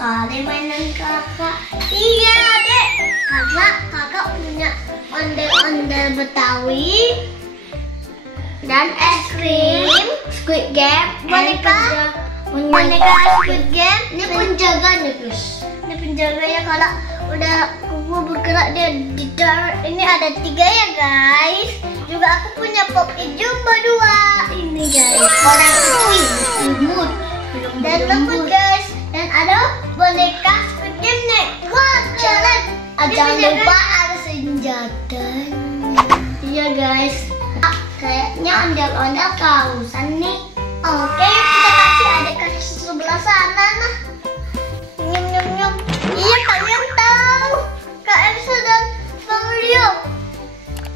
sekali mainan kakak. Iya dek, kakak punya ondel-ondel Betawi dan es krim, Squid Game, boneka Squid Game. Ini penjaganya guys. Ini penjaganya kalau udah kubu bergerak dia ditaruh. Ini ada 3 ya guys. Juga aku punya Pop-It Jumbo 2. Ini guys. Orang imut. Dan lembut guys. Dan ada boneka Squid Game nih. Wah keren. Jangan lupa ada senjata. Iya guys. Kayaknya ondel-ondel kausan nih. Oke, kita kasih adik ke sebelah sana nah. Nyum. Iya kalian tahu Kak Elsa dan Bang Rio.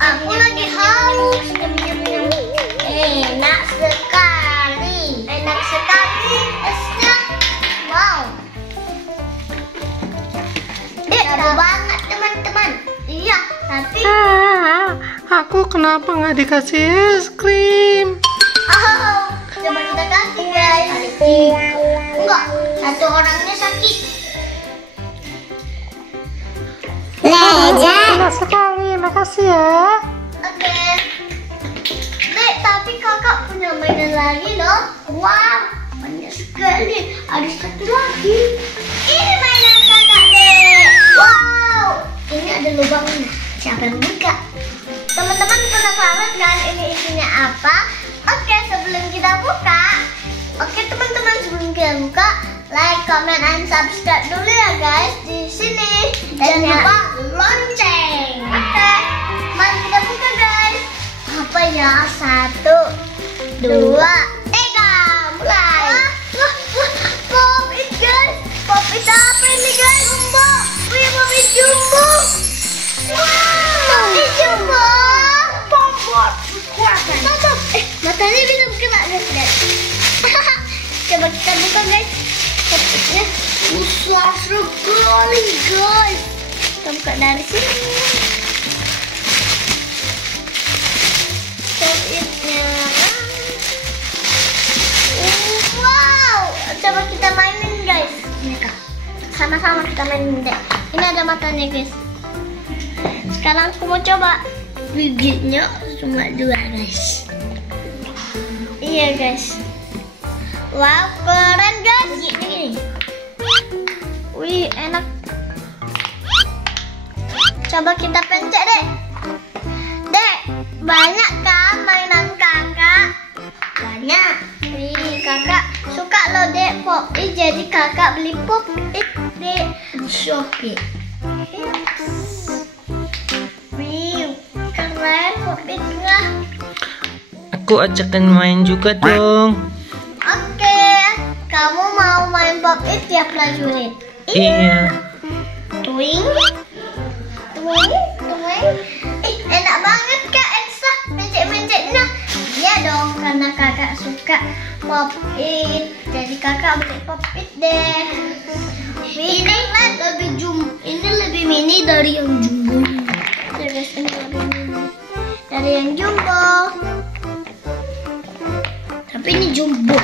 Aku lagi haus. Nyum. Enak sekali esnya. Wow. Dek, seru banget teman-teman. Iya, tapi aku kenapa nggak dikasih es krim? Coba kita kasih guys. Enggak, satu orangnya sakit. Enak sekali, makasih ya. Oke. Dek, tapi kakak punya mainan lagi loh. Wow, banyak sekali. Ada satu lagi. Ini mainan kakak dek. Wow, ini ada lubangnya. Siapa yang buka? Teman-teman penasaran kan ini isinya apa? Oke, sebelum kita buka, sebelum kita buka, like, comment, and subscribe dulu ya guys di sini. Dan jangan lupa lonceng. Oke, mari kita buka guys. Apa ya? 1, 2, 3, mulai. Pop-It guys. Pop-It apa ini guys? Jumbo. Wih, Pop-It Jumbo. Wow, Pop-It Jumbo. Matanya bisa kena guys. Coba kita buka guys. Pop-Itnya besar sekali guys. Kita buka dari sini. Pop-Itnya. Wow, coba kita mainin guys. Ini kak. Sama-sama kita mainin deh. Ini ada matanya guys. Sekarang aku mau coba. Gigitnya cuma 2 guys. Iya guys. Wow, keren guys. Gigitnya gini. Wih, enak. Coba kita pencet deh. Dek, banyak kan mainan kakak? Banyak. Wih, kakak suka loh dek Pop-It. Jadi kakak beli Pop-It dek di Shopee. Wih, keren Pop-Itnya. Aku ajakin main juga dong. Oke, kamu mau main Pop-It ya prajurit? Iya. Twing. Enak banget Kak Elsa mencet-mencetnya. Iya dong, karena kakak suka Pop-It. Jadi kakak beli Pop-It deh. Ini lebih mini dari yang jumbo. Guys, ini lebih mini dari yang jumbo. Tapi ini jumbo.